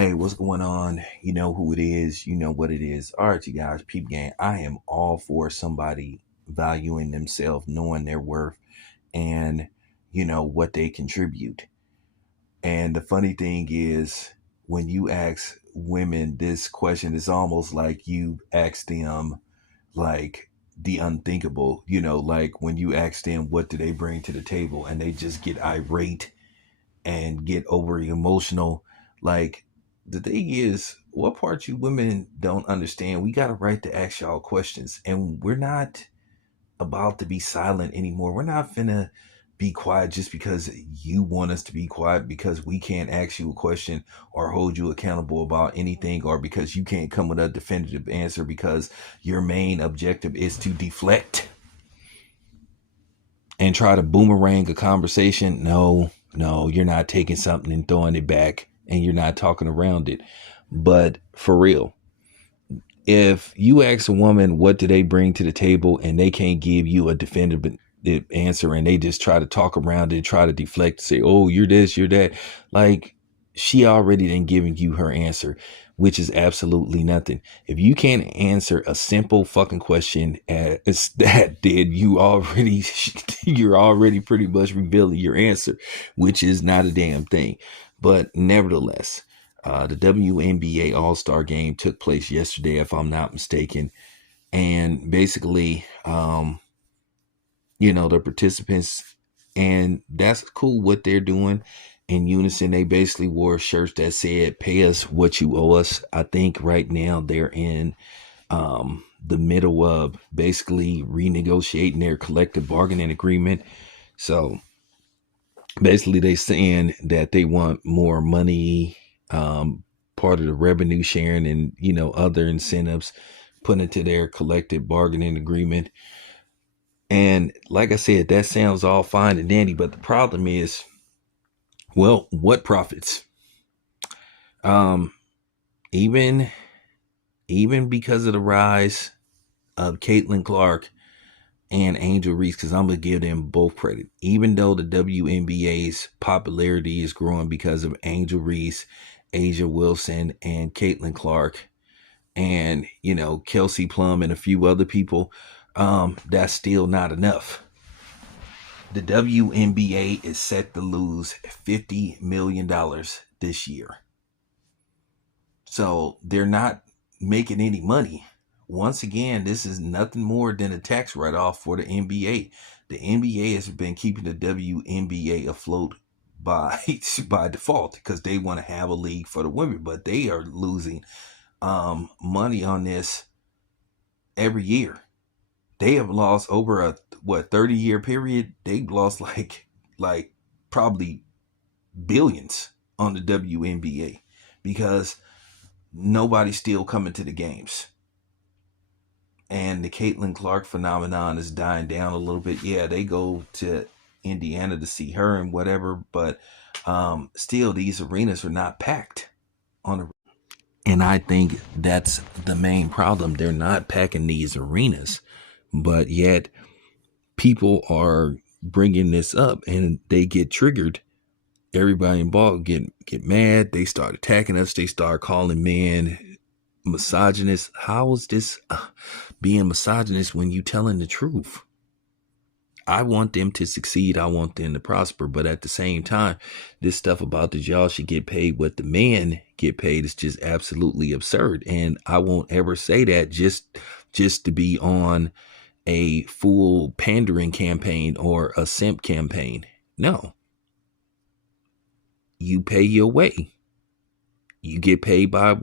Hey, what's going on? You know who it is. You know what it is. All right, you guys, peep gang. I am all for somebody valuing themselves, knowing their worth, and what they contribute. And the funny thing is, when you ask women this question, it's almost like you ask them like the unthinkable. Like when you ask them what do they bring to the table, and they just get irate and get overly emotional. Like, the thing is, what part you women don't understand, we got a right to ask y'all questions, and we're not about to be silent anymore. We're not finna be quiet just because you want us to be quiet, because we can't ask you a question or hold you accountable about anything, or because you can't come with a definitive answer because your main objective is to deflect and try to boomerang a conversation. No, you're not taking something and throwing it back, and you're not talking around it. But for real, if you ask a woman what do they bring to the table and they can't give you a definitive answer, and they just try to talk around it, try to deflect, say, oh, you're this, you're that, like, she already then giving you her answer, which is absolutely nothing. If you can't answer a simple fucking question as that, then you're already pretty much revealing your answer, which is not a damn thing. But nevertheless, the WNBA All-Star game took place yesterday, if I'm not mistaken. And basically, the participants, and that's cool what they're doing in unison. They basically wore shirts that said, pay us what you owe us. I think right now they're in the middle of basically renegotiating their collective bargaining agreement. So basically they saying that they want more money, part of the revenue sharing, and other incentives put into their collective bargaining agreement. And like I said, that sounds all fine and dandy, but the problem is, well, what profits? Um, even because of the rise of Caitlin Clark and Angel Reese, because I'm gonna give them both credit. Even though the WNBA's popularity is growing because of Angel Reese, Asia Wilson, and Caitlin Clark, and Kelsey Plum and a few other people, that's still not enough. The WNBA is set to lose $50 million this year. So they're not making any money. Once again, this is nothing more than a tax write-off for the NBA. The NBA has been keeping the WNBA afloat by default because they want to have a league for the women, but they are losing money on this every year. They have lost over a 30-year period. They've lost like probably billions on the WNBA because nobody's still coming to the games. And the Caitlin Clark phenomenon is dying down a little bit. Yeah, they go to Indiana to see her and whatever, but still these arenas are not packed on a. And I think that's the main problem. They're not packing these arenas, but yet people are bringing this up and they get triggered. Everybody involved get mad. They start attacking us. They start calling men misogynist. How is this being misogynist when you telling the truth? I want them to succeed. I want them to prosper. But at the same time, this stuff about that y'all should get paid what the men get paid is just absolutely absurd. And I won't ever say that just to be on a full pandering campaign or a simp campaign. No. You pay your way. You get paid by,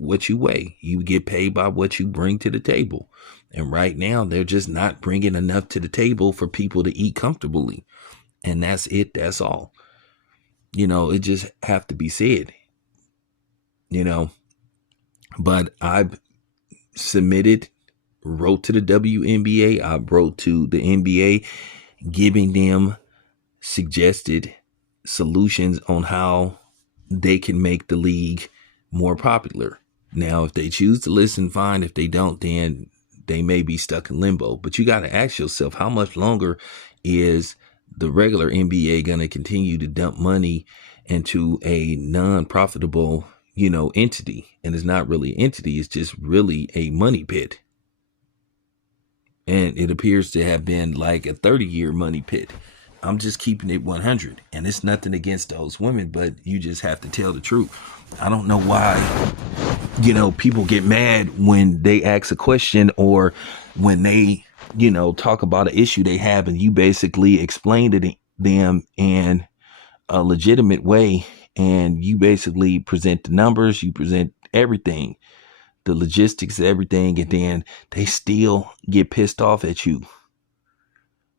what you weigh. You get paid by what you bring to the table. And right now, they're just not bringing enough to the table for people to eat comfortably. And that's it. That's all. It just have to be said. But I've wrote to the WNBA. I wrote to the NBA, giving them suggested solutions on how they can make the league more popular. Now, if they choose to listen, fine. If they don't, then they may be stuck in limbo. But you got to ask yourself, how much longer is the regular NBA going to continue to dump money into a non-profitable, entity. And it's not really an entity. It's just really a money pit. And it appears to have been like a 30-year money pit. I'm just keeping it 100. And it's nothing against those women, but you just have to tell the truth. I don't know why, people get mad when they ask a question or when they, talk about an issue they have, and you basically explain to them in a legitimate way. And you basically present the numbers, you present everything, the logistics, everything, and then they still get pissed off at you.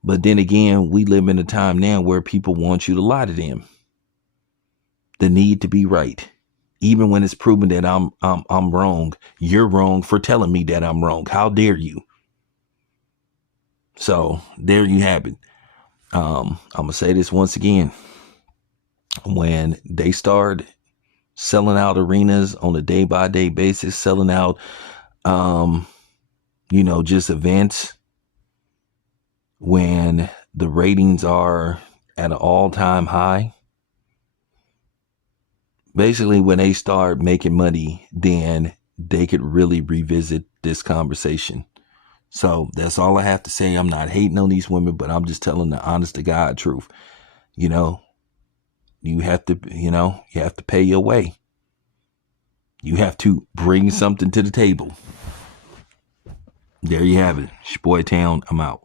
But then again, we live in a time now where people want you to lie to them. The need to be right. Even when it's proven that I'm wrong, you're wrong for telling me that I'm wrong. How dare you? So there you have it. I'm gonna say this once again. When they start selling out arenas on a day-by-day basis, selling out, just events, when the ratings are at an all-time high, basically when they start making money, then they could really revisit this conversation. So that's all I have to say. I'm not hating on these women, but I'm just telling the honest to God truth. You have to, you have to pay your way. You have to bring something to the table. There you have it. It's your boy Town. I'm out.